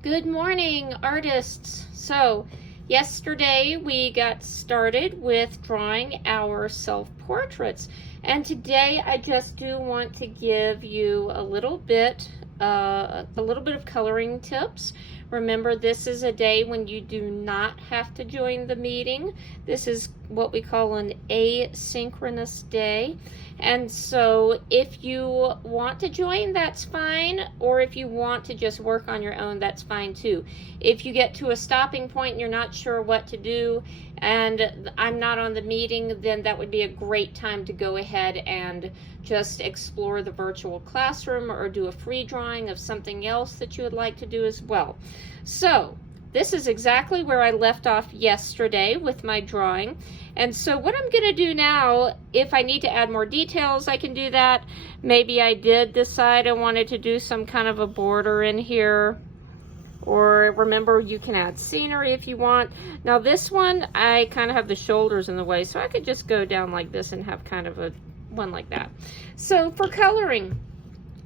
Good morning, artists. So, yesterday we got started with drawing our self-portraits, and today I just do want to give you a little bit of coloring tips. Remember, this is a day when you do not have to join the meeting. This is what we call an asynchronous day. And so if you want to join, that's fine. Or if you want to just work on your own, that's fine too. If you get to a stopping point and you're not sure what to do and I'm not on the meeting, then that would be a great time to go ahead and just explore the virtual classroom or do a free drawing of something else that you would like to do as well. So this is exactly where I left off yesterday with my drawing. And so what I'm going to do now, if I need to add more details, I can do that. Maybe I did decide I wanted to do some kind of a border in here. Or remember, you can add scenery if you want. Now this one, I kind of have the shoulders in the way, so I could just go down like this and have kind of a one like that. So for coloring,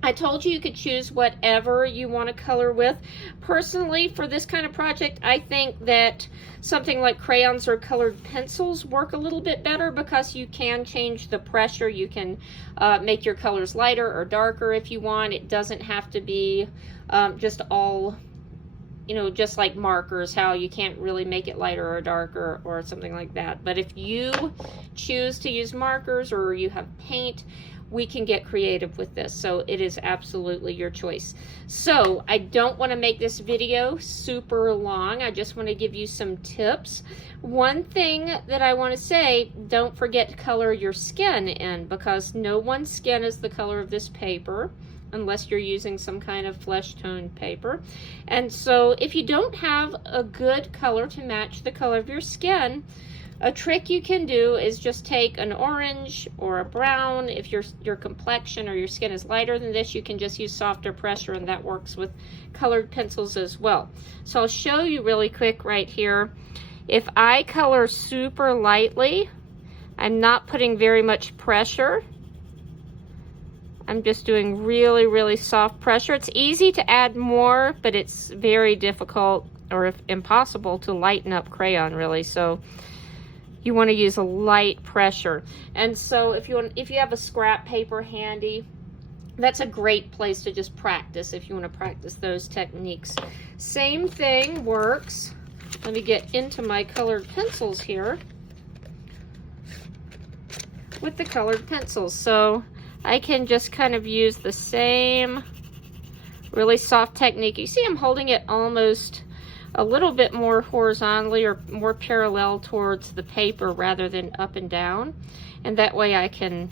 I told you could choose whatever you want to color with. Personally, for this kind of project, I think that something like crayons or colored pencils work a little bit better because you can change the pressure. You can make your colors lighter or darker if you want. It doesn't have to be just all, you know, just like markers, how you can't really make it lighter or darker or something like that. But if you choose to use markers or you have paint, we can get creative with this. So it is absolutely your choice. So I don't want to make this video super long. I just want to give you some tips. One thing that I want to say, don't forget to color your skin in, because no one's skin is the color of this paper unless you're using some kind of flesh tone paper. And so if you don't have a good color to match the color of your skin, a trick you can do is just take an orange or a brown. If your complexion or your skin is lighter than this, you can just use softer pressure, and that works with colored pencils as well. So I'll show you really quick right here. If I color super lightly, I'm not putting very much pressure. I'm just doing really, really soft pressure. It's easy to add more, but it's very difficult or if impossible to lighten up crayon, really. So you want to use a light pressure. And so if you have a scrap paper handy, that's a great place to just practice if you want to practice those techniques. Same thing works. Let me get into my colored pencils here with the colored pencils. So I can just kind of use the same really soft technique. You see I'm holding it almost a little bit more horizontally or more parallel towards the paper rather than up and down. And that way I can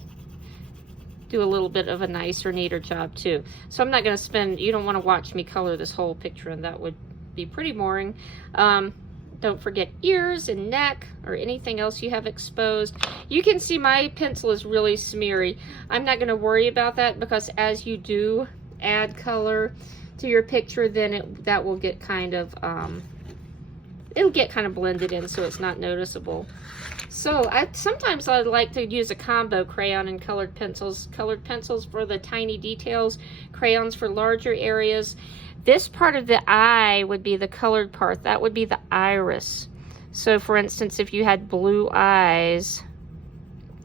do a little bit of a nicer, neater job too. So I'm not going to spend, you don't want to watch me color this whole picture, and that would be pretty boring. Don't forget ears and neck or anything else you have exposed. You can see my pencil is really smeary. I'm not going to worry about that, because as you do add color to your picture, then that will get kind of it'll get kind of blended in, so it's not noticeable. So sometimes I like to use a combo crayon and colored pencils for the tiny details, crayons for larger areas. This part of the eye would be the colored part. That would be the iris. So for instance, if you had blue eyes,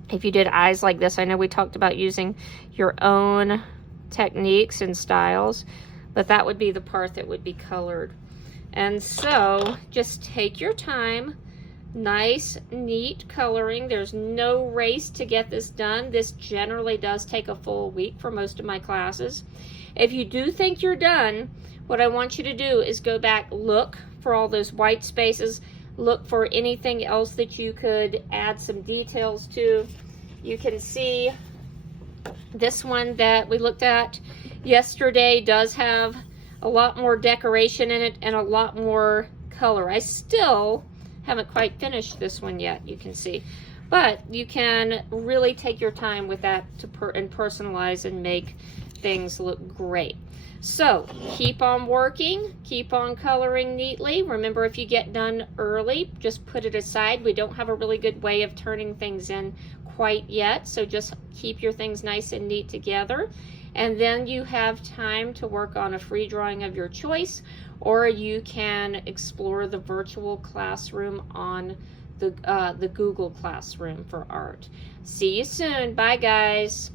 if you did eyes like this, I know we talked about using your own techniques and styles, but that would be the part that would be colored. And so just take your time. Nice, neat coloring. There's no race to get this done. This generally does take a full week for most of my classes. If you do think you're done, what I want you to do is go back, look for all those white spaces, look for anything else that you could add some details to. You can see this one that we looked at yesterday does have a lot more decoration in it and a lot more color. I still haven't quite finished this one yet, you can see. But you can really take your time with that and personalize and make things look great. So keep on working, keep on coloring neatly. Remember, if you get done early, just put it aside. We don't have a really good way of turning things in quite yet, so just keep your things nice and neat together. and then you have time to work on a free drawing of your choice, or you can explore the virtual classroom on the Google Classroom for art. See you soon. Bye, guys.